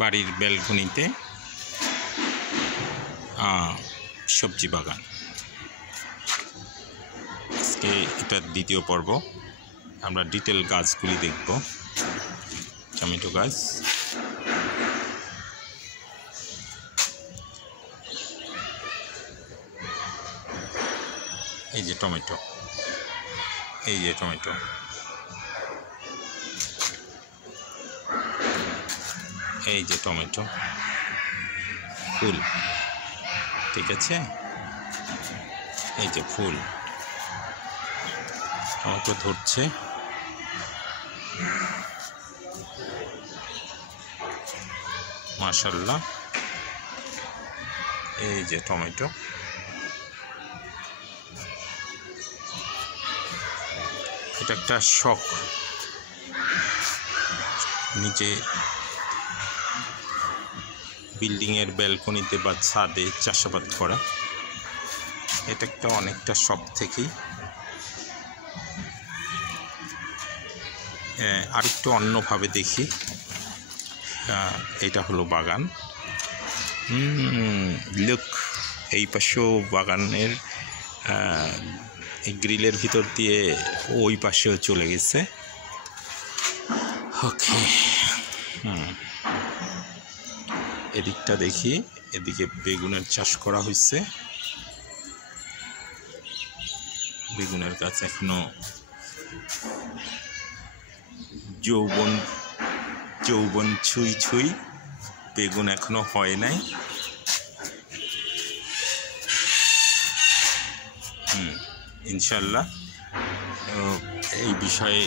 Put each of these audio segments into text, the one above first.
বাড়ির ব্যালকনিতে সবজি বাগান। আজকে এটার দ্বিতীয় পর্ব। আমরা ডিটেল গাছগুলি দেখব। টমেটো গাছ, এই যে টমেটো, এই যে টমেটো, এই যে টমেটো ফুল, ঠিক আছে, এই যে ফুল, টমেটো ধরছে, মাশাআল্লাহ। এই যে টমেটো, এটা একটা শখ, নিচে বিল্ডিংয়ের ব্যালকনিতে বা ছাদে চাষাবাদ করা, এটা একটা অনেকটা শখ থেকেই। আরেকটু অন্যভাবে দেখি। এটা হলো বাগান। লুক, এই পাশেও বাগানের গ্রিলের ভিতর দিয়ে ওই পাশেও চলে গেছে। ওকে, এদিকটা দেখি, এদিকে বেগুনের চাষ করা হয়েছে। বেগুনের গাছ এখনো যৌবন ছুঁই ছুঁই, বেগুন এখনো হয় নাই। ইনশাল্লাহ এই বিষয়ে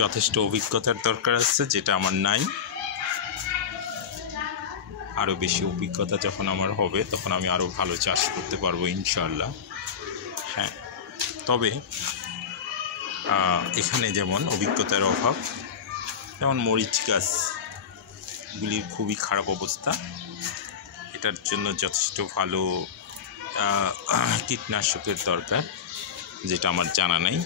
যথেষ্ট অভিজ্ঞতার দরকার আছে, যেটা আমার নাই। আরও বেশি অভিজ্ঞতা যখন আমার হবে তখন আমি আরও ভালো চাষ করতে পারবো ইনশাল্লাহ। হ্যাঁ, তবে এখানে যেমন অভিজ্ঞতার অভাব, যেমন মরিচ গাছগুলির খুবই খারাপ অবস্থা। এটার জন্য যথেষ্ট ভালো কীটনাশকের দরকার, যেটা আমার জানা নাই।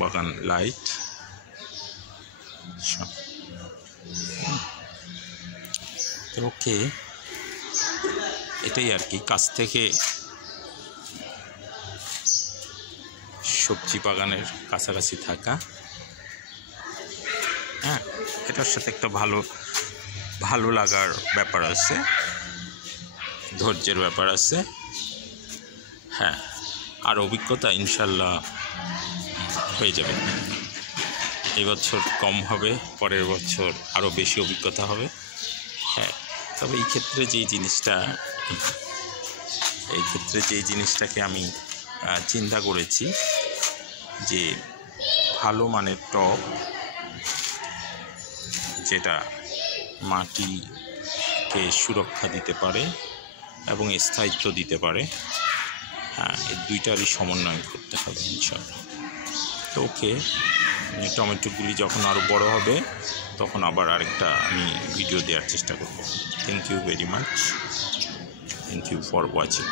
বাগান লাইট, ওকে, এটাই আর কি। কাছ থেকে সবজি বাগানের কাছাকাছি থাকা, হ্যাঁ, এটার সাথে একটা ভালো লাগার ব্যাপার আছে, ধৈর্যের ব্যাপার আছে। হ্যাঁ, আর অভিজ্ঞতা ইনশাল্লাহ হয়ে যাবে। এই বছর কম হবে, পরের বছর আরও বেশি অভিজ্ঞতা হবে। হ্যাঁ, তবে এই ক্ষেত্রে যেই জিনিসটাকে আমি চিন্তা করেছি, যে ভালো মানের টব, যেটা মাটিকে সুরক্ষা দিতে পারে এবং স্থায়িত্ব দিতে পারে, হ্যাঁ, এই দুইটারই সমন্বয় করতে হবে ইনশাআল্লাহ। তো ওকে, টমেটোগুলি যখন আরও বড় হবে তখন আবার আরেকটা আমি ভিডিও দেওয়ার চেষ্টা করব। Thank you very much, thank you for watching.